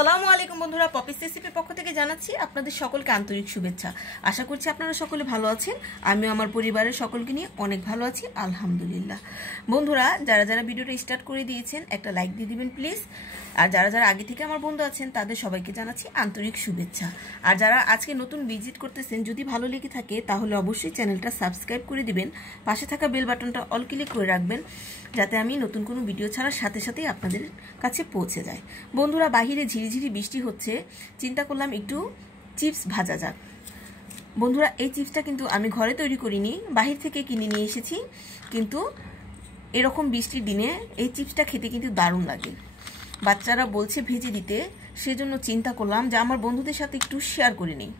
আসসালামু আলাইকুম বন্ধুরা, পপিস রেসিপির পক্ষ থেকে জানাচ্ছি আপনাদের সকলকে আন্তরিক শুভেচ্ছা। আশা করছি আপনারা সকলে ভালো আছেন। আমিও আমার পরিবারের সকলকে নিয়ে অনেক ভালো আছি, আলহামদুলিল্লাহ। বন্ধুরা, যারা যারা ভিডিওটা স্টার্ট করে দিয়েছেন একটা লাইক দিয়ে দিবেন প্লিজ। আর যারা যারা আগে থেকে আমার বন্ধু আছেন তাদের সবাইকে জানাচ্ছি আন্তরিক শুভেচ্ছা। আর যারা আজকে নতুন ভিজিট করতেছেন, যদি ভালো লেগে থাকে তাহলে অবশ্যই চ্যানেলটা সাবস্ক্রাইব করে দিবেন, পাশে থাকা বেল বাটনটা অল ক্লিক করে রাখবেন, যাতে আমি নতুন কোনো ভিডিও ছাড়ার সাথে সাথেই আপনাদের কাছে পৌঁছে যায়। বন্ধুরা, বাহিরে ঝিরিঝিরি বৃষ্টি হচ্ছে, চিন্তা করলাম একটু চিপস ভাজা যাক। বন্ধুরা, এই চিপসটা কিন্তু আমি ঘরে তৈরি করিনি, বাহির থেকে কিনে নিয়ে এসেছি। কিন্তু এরকম বৃষ্টির দিনে এই চিপসটা খেতে কিন্তু দারুণ লাগে। বাচ্চারা বলছে ভেজে দিতে, সেজন্য চিন্তা করলাম যে আমার বন্ধুদের সাথে একটু শেয়ার করে নিই।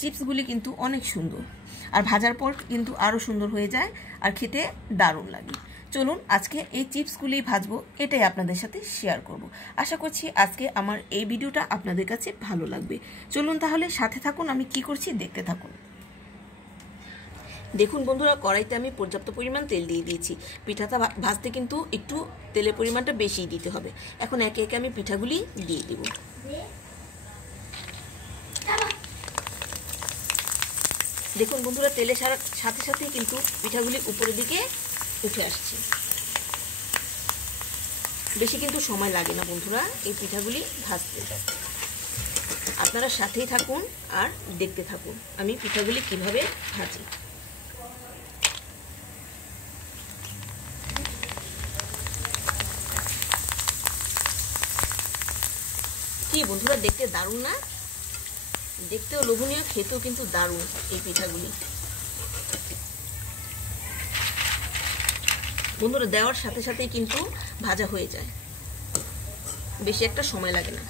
চিপসগুলি কিন্তু অনেক সুন্দর, আর ভাজার পর কিন্তু আরও সুন্দর হয়ে যায়, আর খেতে দারুণ লাগে। চলুন আজকে এই চিপসগুলি ভাজবো, এটাই আপনাদের সাথে শেয়ার করব। আশা করছি আজকে আমার এই ভিডিওটা আপনাদের কাছে ভালো লাগবে। চলুন তাহলে সাথে থাকুন, আমি কি করছি দেখতে থাকুন। দেখুন বন্ধুরা, কড়াইতে আমি পর্যাপ্ত পরিমাণ তেল দিয়ে দিয়েছি। পিঠাটা ভাজতে কিন্তু একটু তেলের পরিমাণটা বেশি দিতে হবে। এখন একে একে আমি পিঠাগুলি দিয়ে দেব। দেখুন বন্ধুরা, তেলের সাথে সাথে কিন্তু পিঠাগুলি উপরের দিকে উঠে আসছে। বেশি কিন্তু সময় লাগে না বন্ধুরা এই পিঠাগুলি ভাজতে। আপনারা সাথেই থাকুন আর দেখতে থাকুন আমি পিঠাগুলি কিভাবে ভাজি। কি বন্ধুরা, দেখতে দারুণ না? দেখতেও লোভনীয়, খেতেও কিন্তু দারুণ এই পিঠাগুলি। বন্ধুরা, দেওয়ার সাথে সাথেই কিন্তু ভাজা হয়ে যায়, বেশি একটা সময় লাগে না।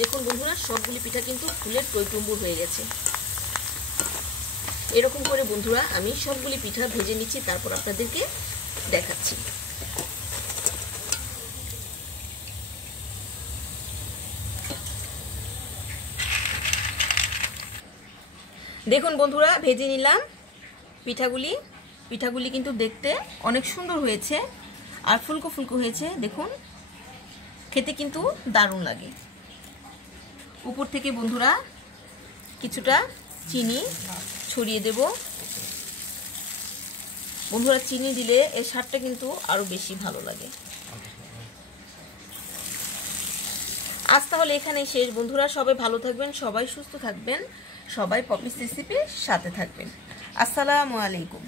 দেখুন বন্ধুরা, সবগুলি পিঠা কিন্তু ফুলের টইটুম্বুর হয়ে গেছে। এরকম করে বন্ধুরা আমি সবগুলি পিঠা ভেজে নিচ্ছি, তারপর আপনাদেরকে দেখাচ্ছি। দেখুন বন্ধুরা, ভেজে নিলাম পিঠাগুলি কিন্তু দেখতে অনেক সুন্দর হয়েছে আর ফুলকো ফুলকো হয়েছে। দেখুন, খেতে কিন্তু দারুণ লাগে। উপর থেকে বন্ধুরা কিছুটা চিনি ছড়িয়ে দেব। বন্ধুরা, চিনি দিলে এর স্বাদটা কিন্তু আরো বেশি ভালো লাগে। আজ তাহলে এখানেই শেষ বন্ধুরা। সবাই ভালো থাকবেন, সবাই সুস্থ থাকবেন, সবাই পপিস রেসিপির সাথে থাকবেন। আসসালামু আলাইকুম।